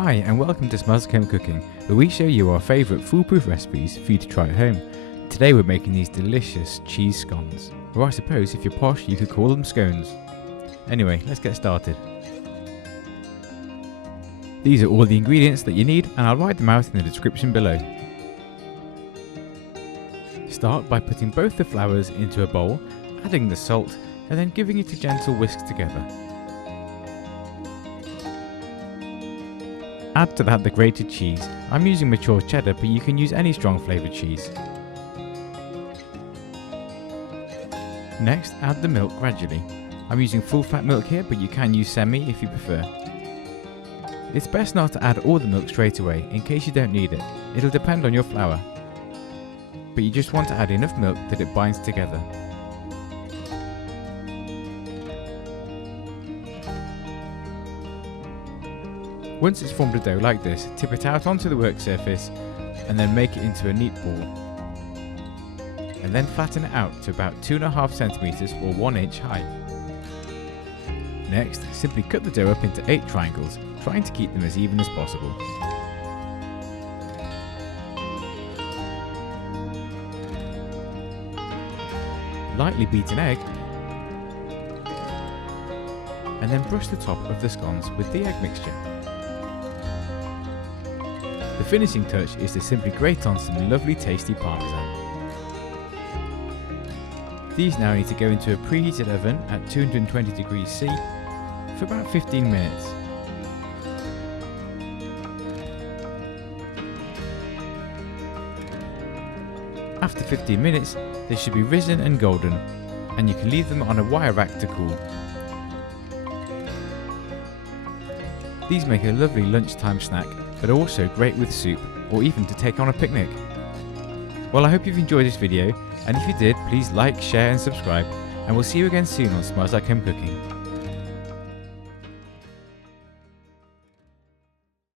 Hi and welcome to Smells Like Home Cooking, where we show you our favourite foolproof recipes for you to try at home. Today we're making these delicious cheese scones, or I suppose if you're posh you could call them scones. Anyway, let's get started. These are all the ingredients that you need and I'll write them out in the description below. Start by putting both the flours into a bowl, adding the salt and then giving it a gentle whisk together. Add to that the grated cheese. I'm using mature cheddar, but you can use any strong flavoured cheese. Next, add the milk gradually. I'm using full fat milk here, but you can use semi if you prefer. It's best not to add all the milk straight away in case you don't need it. It'll depend on your flour. But you just want to add enough milk that it binds together. Once it's formed a dough like this, tip it out onto the work surface and then make it into a neat ball. And then flatten it out to about 2.5 centimeters or 1 inch high. Next, simply cut the dough up into 8 triangles, trying to keep them as even as possible. Lightly beat an egg and then brush the top of the scones with the egg mixture. The finishing touch is to simply grate on some lovely tasty parmesan. These now need to go into a preheated oven at 220 degrees C for about 15 minutes. After 15 minutes, they should be risen and golden, and you can leave them on a wire rack to cool. These make a lovely lunchtime snack, but are also great with soup, or even to take on a picnic. Well, I hope you've enjoyed this video, and if you did, please like, share and subscribe, and we'll see you again soon on Smells Like Home Cooking.